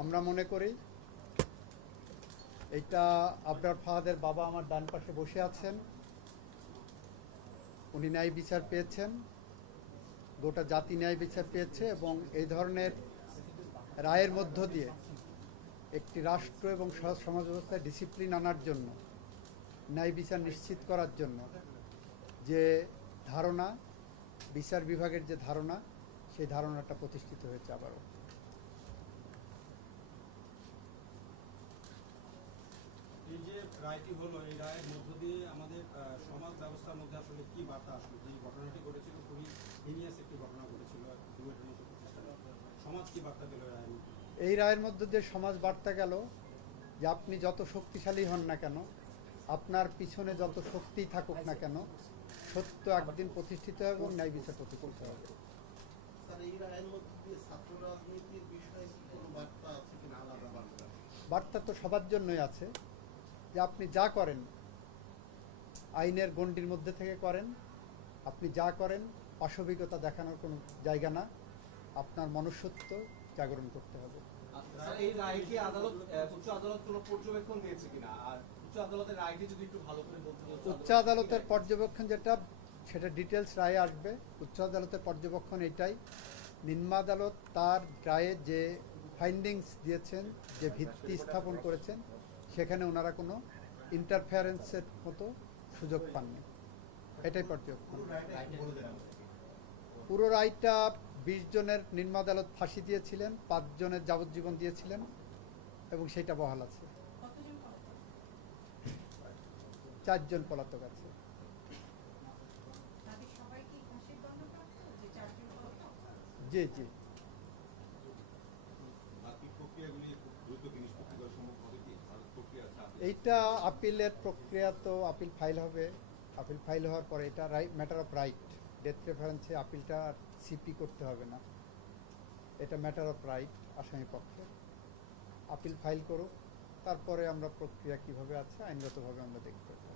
আমরা মনে করি এটা আবরার ফাহাদের বাবা আমার ডান পাশে বসে আছেন, উনি ন্যায় বিচার পেয়েছেন, গোটা জাতি ন্যায় বিচার পেয়েছে এবং এই ধরনের রায়ের মধ্য দিয়ে একটি রাষ্ট্র এবং সমাজ ব্যবস্থায় ডিসিপ্লিন আনার জন্য, ন্যায় বিচার নিশ্চিত করার জন্য যে ধারণা, বিচার বিভাগের যে ধারণা, সেই ধারণাটা প্রতিষ্ঠিত হয়েছে আবারও। এই যে রায়টি হলো, এই রায়ের মধ্য দিয়ে আমাদের সমাজ ব্যবস্থার মধ্যে আসলে কি বার্তা আসলো? যে ঘটনাটি ঘটেছিল খুবই হিনিয়াস একটি ঘটনা ঘটেছিল, সমাজ কি বার্তা দিল রায়ের মধ্যে? এই রায়ের মধ্য দিয়ে সমাজ বার্তা গেল যে আপনি যত শক্তিশালী হন না কেন, আপনার পিছনে যত শক্তিই থাকুক না কেন, সত্য একদিন প্রতিষ্ঠিত হবে এবং ন্যায় বিচার প্রতিষ্ঠিত হবে। বার্তা তো সবার জন্যই আছে যে আপনি যা করেন আইনের গণ্ডির মধ্যে থেকে করেন, আপনি যা করেন পাশবিকতা দেখানোর কোনো জায়গা না, আপনার মনুষ্যত্ব জাগরণ করতে হবে। এই রায়টি আদালত, উচ্চ আদালত কোনো পর্যবেক্ষণ দিয়েছে কিনা, আর উচ্চ আদালতের রায়টি যদি একটু ভালো করে বলতে। উচ্চ আদালতের পর্যবেক্ষণ যেটা, সেটা ডিটেলস রায়ে আসবে। উচ্চ আদালতের পর্যবেক্ষণ এটাই, নিম্ন আদালত তার রায়ে যে ফাইন্ডিংস দিয়েছেন, যে ভিত্তি স্থাপন করেছেন, সেখানে ওনারা কোনো ইন্টারফারেন্সের মতো সুযোগ পাননি, এটাই পর্যবেক্ষণ। পুরো রায়টা 20 জনের নিম্ন আদালত ফাঁসি দিয়েছিলেন, 5 জনের যাবজ্জীবন দিয়েছিলেন এবং সেটা বহাল আছে। 4 জন পলাতক আছে। জি জি। এইটা আপিলের প্রক্রিয়া, তো আপিল ফাইল হবে, আপিল ফাইল হওয়ার পরে এটা ম্যাটার অফ রাইট, ডেথ প্রেফারেন্সে আপিলটা সিপি করতে হবে না, এটা ম্যাটার অফ রাইট আসামি পক্ষে। আপিল ফাইল করুক, তারপরে আমরা প্রক্রিয়া কিভাবে আছে আইনগতভাবে আমরা দেখতে পাবো।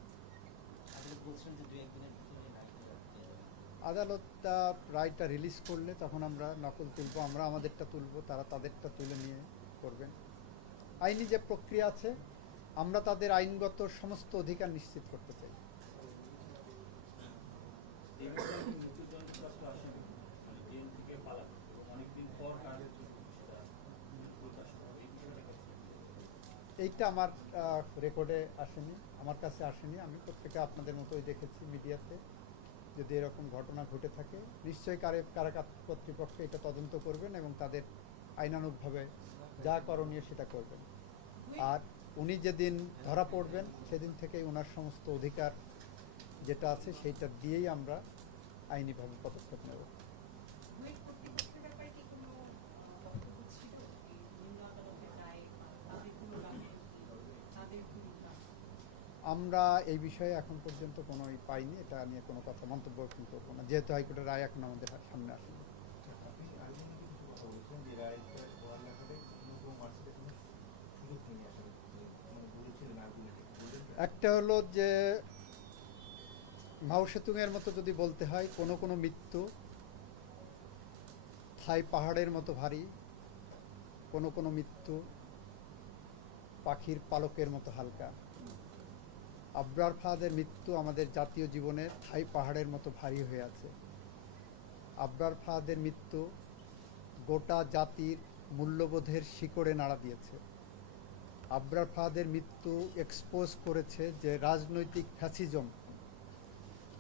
আদালতটা রায়টা রিলিজ করলে তখন আমরা নকল তুলব, আমরা আমাদেরটা তুলব, তারা তাদেরটা তুলে নিয়ে করবেন। আইনি যে প্রক্রিয়া আছে, আমরা তাদের আইনগত সমস্ত অধিকার নিশ্চিত করতে চাই। এইটা আমার রেকর্ডে আসেনি, আমার কাছে আসেনি। আমি প্রত্যেকে আপনাদের মতোই দেখেছি মিডিয়াতে। যদি এরকম ঘটনা ঘটে থাকে, নিশ্চয়ই কারাগার কর্তৃপক্ষ এটা তদন্ত করবেন এবং তাদের আইনানুগভাবে যা করণীয় সেটা করবেন। আর উনি যেদিন ধরা পড়বেন সেদিন থেকেই ওনার সমস্ত অধিকার যেটা আছে সেইটা দিয়েই আমরা আইনিভাবে পদক্ষেপ নেব। আমরা এই বিষয়ে এখন পর্যন্ত কোনো পাইনি, এটা নিয়ে কোনো কথা মন্তব্য করবো না, যেহেতু হাইকোর্টের রায় এখন আমাদের সামনে আসেনি। একটা হলো যে মাও সেতুংয়ের মতো যদি বলতে হয়, কোনো কোনো মৃত্যু থাই পাহাড়ের মতো ভারী, কোনো কোনো মৃত্যু পাখির পালকের মতো হালকা। আবরার ফাহাদের মৃত্যু আমাদের জাতীয় জীবনের থাই পাহাড়ের মতো ভারী হয়ে আছে। আবরার ফাহাদের মৃত্যু গোটা জাতির মূল্যবোধের শিকড়ে নাড়া দিয়েছে। আবরার ফাহাদের মৃত্যু এক্সপোজ করেছে যে রাজনৈতিক ফ্যাসিজম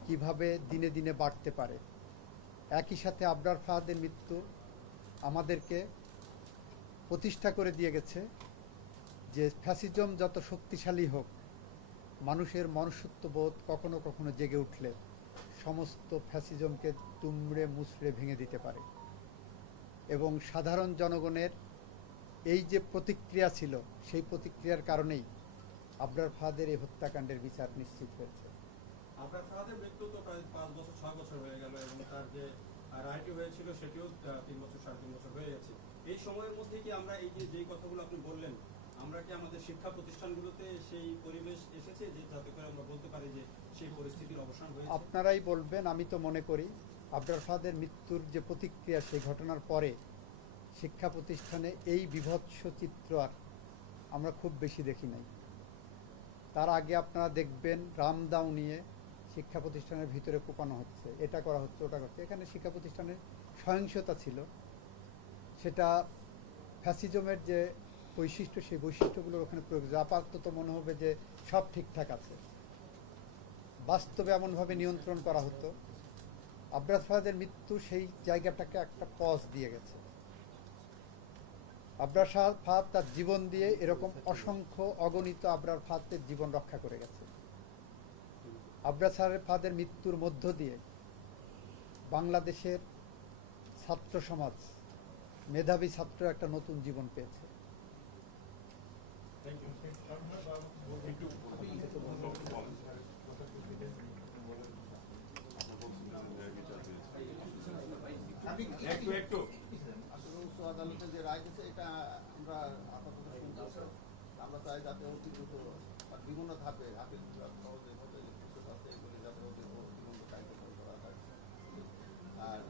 কিভাবে দিনে দিনে বাড়তে পারে। একই সাথে আবরার ফাহাদের মৃত্যু আমাদেরকে প্রতিষ্ঠা করে দিয়ে গেছে যে ফ্যাসিজম যত শক্তিশালী হোক, মানুষের মনুষ্যত্ববোধ কখনো কখনো জেগে উঠলে সমস্ত ফ্যাসিজমকে তুমড়ে মুচড়ে ভেঙে দিতে পারে। এবং সাধারণ জনগণের এই যে প্রতিক্রিয়া ছিল, সেই প্রতিক্রিয়ার কারণেই আবরার ফাহাদের এই হত্যাকাণ্ডের বিচার নিশ্চিত হয়েছে। আবরার ফাহাদের মৃত্যু তো প্রায় 5 বছর 6 বছর হয়ে গেল এবং তার যে রায়টি হয়েছিল সেটিও 3 বছর 3.5 বছর হয়ে গেছে। এই সময়ের মধ্যে কি আমরা এই যে যেই কথাগুলো আপনি বললেন, আমরা কি আমাদের শিক্ষা প্রতিষ্ঠানগুলোতে সেই পরিবেশ এসেছে যে যাতে করে আমরা বলতে পারি যে সেই পরিস্থিতির অবসান হয়েছে? আপনারাই বলবেন। আমি তো মনে করি আবরার ফাহাদের মৃত্যুর যে প্রতিক্রিয়া সেই ঘটনার পরে, শিক্ষা প্রতিষ্ঠানে এই বীভৎস চিত্র আর আমরা খুব বেশি দেখি নাই। তার আগে আপনারা দেখবেন রামদাও নিয়ে শিক্ষা প্রতিষ্ঠানের ভিতরে কোপানো হচ্ছে, এটা করা হচ্ছে, ওটা করছে। এখানে শিক্ষা প্রতিষ্ঠানে সহিংসতা ছিল, সেটা ফ্যাসিজমের যে বৈশিষ্ট্য, সেই বৈশিষ্ট্যগুলোর ওখানে প্রয়োগ। আপাতত মনে হবে যে সব ঠিকঠাক আছে, বাস্তবে এমনভাবে নিয়ন্ত্রণ করা হতো। আবরার ফাহাদের মৃত্যু সেই জায়গাটাকে একটা পজ দিয়ে গেছে। আবরার ফাহাদ তার জীবন দিয়ে এরকম অসংখ্য অগণিত আবরার ফাহাদের জীবন রক্ষা করে গেছে। আবরার ফাহাদের মৃত্যুর মধ্য দিয়ে বাংলাদেশের ছাত্র সমাজ, মেধাবী ছাত্র একটা নতুন জীবন পেয়েছে। আসলে উচ্চ আদালতে যে রায় দিয়েছে এটা আমরা আপাতত শুনতেছি। আমরা চাই যাতে অতি দ্রুত আর বিভিন্ন ধাপে আপিল বিভাগ সহ যে কিছু আছে এগুলি যাতে অতি দ্রুত কার্যকর করা হয়। আর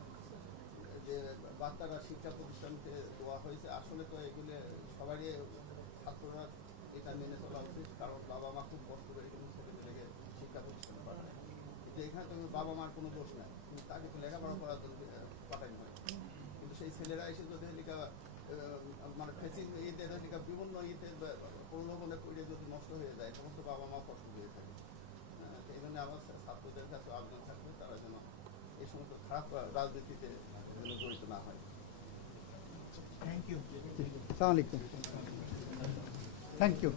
যে বার্তাটা শিক্ষা প্রতিষ্ঠানকে দেওয়া হয়েছে, আসলে তো এগুলি সবারই ছাত্ররা এটা মেনে চলা উচিত, কারণ বাবা মা খুব কষ্ট করে কিন্তু ছেলেমেয়েকে শিক্ষা প্রতিষ্ঠানে পাঠায়। কিন্তু এখানে তো বাবা মার কোনো দোষ নাই, কিন্তু তাকে তো লেখাপড়া করার জন্য পাঠানো হয়। কিন্তু সেই ছেলেরা এসে যদি লেখা মানে ফেসিং ঈদের লেখা বিভিন্ন ঈদের প্রলোভনে পড়ে যদি নষ্ট হয়ে যায়, সমস্ত বাবা মা কষ্ট পেয়ে থাকে। এই জন্য আমার ছাত্রদের কাছে আবেদন থাকবে তারা যেন এই সমস্ত খারাপ রাজনীতিতে জড়িত না হয়। আসসালামু আলাইকুম। Thank you.